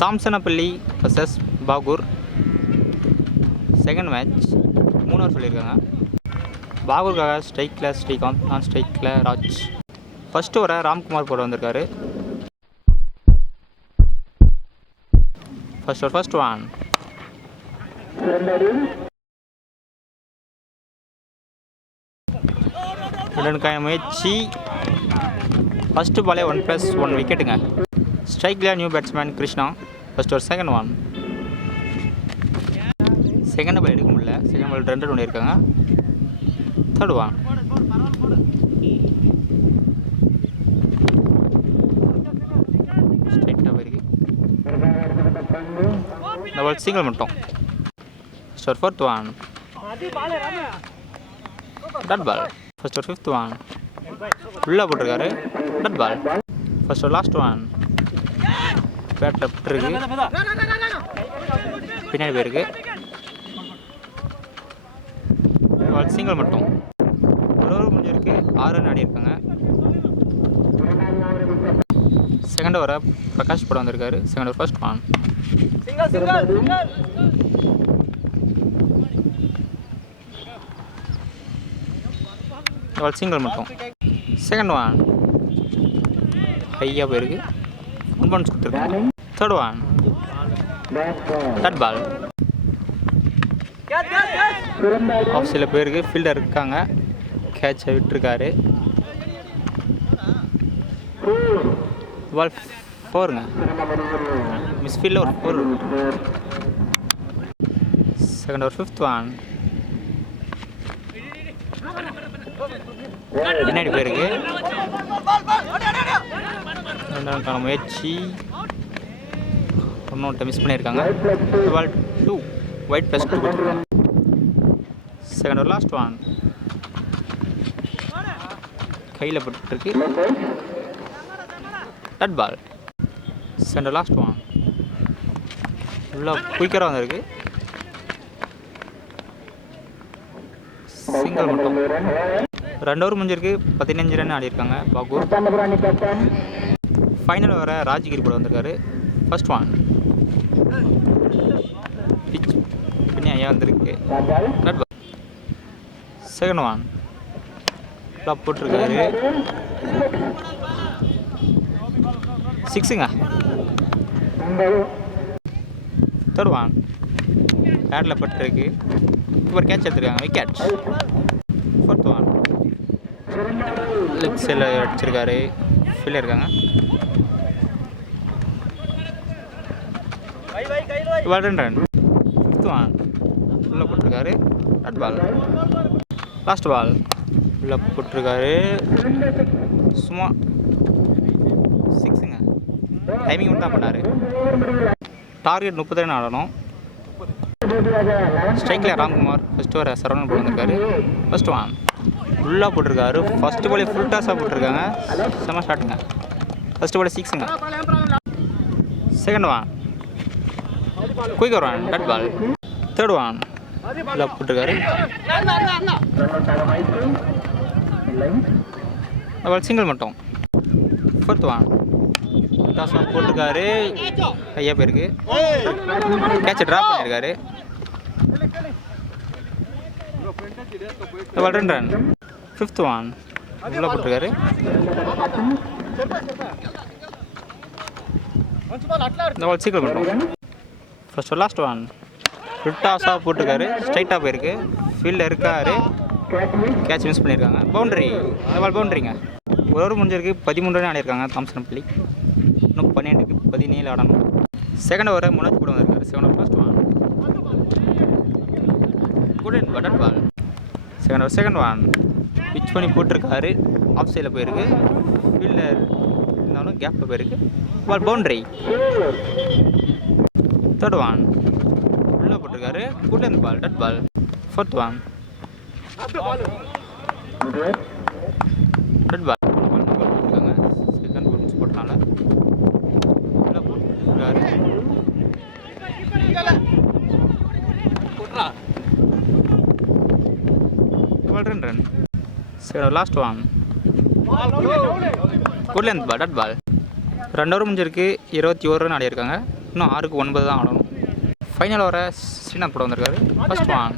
தாம்சனப்பள்ளி vs Bahour. Second match 3 over சொல்லியிருக்காங்க. பாகூருக்காக ஸ்ட்ரைக்கில் ஸ்ரீகாந்த், நான் ஸ்ட்ரைக்கில் ராஜ். ஃபர்ஸ்ட் ஓவரை ராம்குமார் போட வந்திருக்காரு. ஃபர்ஸ்ட் ஒன் ரெண்டுக்கான முயற்சி. ஃபஸ்ட்டு பாலே 1+1 விக்கெட்டுங்க. ஸ்ட்ரைக்கில் new batsman Krishna. First over second one. Second ball எடுக்க முடியல. செகண்ட் பால் 2 ரன் இருக்காங்க. Third one. ஸ்ட்ரைட்டாக போயிருக்கு. இந்த பால் சிங்கிள் மட்டும். First over fourth one. Dot ball. First over fifth one. உள்ளே போட்டிருக்காரு. Dot ball. First over last one. பேட்டில் விட்டுருக்கு. பின்னாடி போயிருக்கு. பால் சிங்கிள் மட்டும். ஒரு ஓவர் முடிஞ்சிருக்கு. 6 ரன் ஆடி இருக்காங்க. செகண்ட் ஓவரை பிரகாஷ் போட வந்திருக்காரு. Second over first one. Ball single மட்டும். செகண்ட் ஒன் ஹையாக போயிருக்கு. 1 பவுன்ஸ் கொடுத்துருக்கு. Third one. Dot ball. Off சைடில் போயிருக்கு. ஃபீல்டர் இருக்காங்க. கேட்சை விட்டுருக்காரு. பால் 4ங்க. மிஸ் ஃபீல்டில் ஒரு 4. Second over fifth one. பின்னாடி போயிருக்கு. ரெண்டாவதுக்கான முயற்சி. ஒன்று மிஸ் பண்ணியிருக்காங்க. பால் 2 ஒயிட் +2 கொடுத்துருக்காங்க. Second over last one. கையில் போட்டுருக்கு. Dot ball. Second over last one. ஃபுல்லாக குயிக்கராக வந்திருக்கு. சிங்கிள் மட்டும். 2 ஓவர் முடிஞ்சிருக்கு. 15 ரன் ஆடி இருக்காங்க பாகூர். ஃபைனல் வர ராஜ்கிரி கூட வந்திருக்காரு. First one. பிச் பின்னி ஐயா வந்திருக்கு. Dot ball. Second one. ஃப்ளாப் போட்டிருக்காரு. 6ங்க. Third one. பேட்டில் பட்டிருக்கு. ஒரு கேட்ச் எடுத்துருக்காங்க. விக்கெட். Fourth one. லெஃப்ட் சைடில் அடிச்சிருக்காரு. ஃபீல்டில் இருக்காங்க. Ball 2 run. Fifth one. உள்ளே போட்டிருக்காரு. Dot ball. Last ball. உள்ளே போட்டிருக்காரு. சும்மா 6ங்க. டைமிங் மட்டும் தான் பண்ணார். டார்கெட் 30 ரன் ஆடணும். ஸ்ட்ரைக்கில் ராம்குமார். ஃபர்ஸ்ட் ஓவர் சரவணன் போட்டு வந்திருக்காரு. First one. ஃபுல்லாக போட்டிருக்காரு. ஃபர்ஸ்ட் பாலே ஃபுல் டாஸாக போட்டிருக்காங்க. செம்ம ஷாட்டுங்க. ஃபர்ஸ்ட் பாலே 6ங்க. Second one. Quick one. Dot ball. Third one. ஃபுல்லாக போட்டிருக்காரு. பால் சிங்கிள் மட்டும். Fourth one. டாஸாக போட்டிருக்காரு. கையாக போயிருக்கு. கேட்சை ட்ராப் பண்ணியிருக்காரு. Ball 2 run. Fifth one. உள்ளே போட்டிருக்காரு. இந்த பால் சீக்கிரம் பண்ணுறோம். First last one. டாஸாக போட்டிருக்காரு. ஸ்ட்ரைட்டாக போயிருக்கு. ஃபீல்டில் இருக்காரு. கேட்ச் மிஸ் பண்ணியிருக்காங்க. பவுண்டரி. இந்த பால் பவுண்டரிங்க. ஒரு ஓவர் முடிஞ்சிருக்கு. 13 ரன் ஆடிருக்காங்க தாம்சனப்பள்ளி. இன்னும் 12க்கு 17 ஆடணும். செகண்ட் ஓவரை முன்னாடி கூட வந்திருக்காரு. Second over first one. Good பட்டன் பால். Second one. பிச் பண்ணி போட்டிருக்காரு. ஆஃப் சைடில் போயிருக்கு. ஃபீல்டர் இருந்தாலும் கேப்பில் போயிருக்கு. Ball boundary. Third one. உள்ளே போட்டிருக்காரு. Good ball. Dot ball. Fourth one. Dot ball. போட்டிருக்காங்க. செகண்ட் பால் மிஸ் போட்டனால உள்ளே போட்டிருக்காரு. Ball 2 run. சரி last one. Good length ball. Dot ball. 2 over முடிஞ்சிருக்கு. 21 ரன் ஆடியிருக்காங்க. இன்னும் 6க்கு 9 தான் ஆடணும். ஃபைனல் வர ஸ்ரீநாத் கூட வந்திருக்காரு. First one.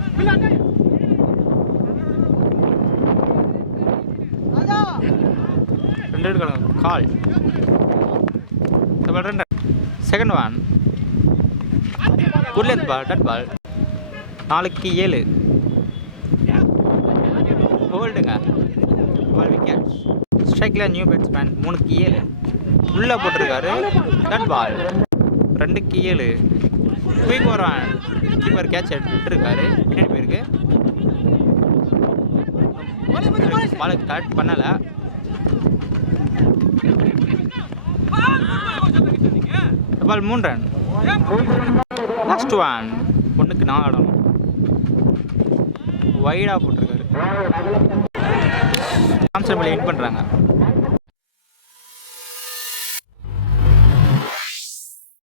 ரெண்டு எடுக்கணும் கால். ரெண்டு. Second one. Good length ball, dot ball. 4க்கு 7. ஹோல்டுங்க. Ball wicket. ஸ்ட்ரைக்கில் நியூ பேட்ஸ்மேன் 3க்கு 7. உள்ளே போட்டிருக்காரு. டட் பால். 2க்கு 7. குயிக் வருவான். கீப்பர் கேட்ச் விட்டுருக்காரு. பின்னாடி போயிருக்கு. பால் கட் பண்ணலை. பால் 3 ரன். Last one. 1க்கு 4 ஆடணும். வைடாக போட்டிருக்காரு. சாம்சன் வின் பண்ணுறாங்க.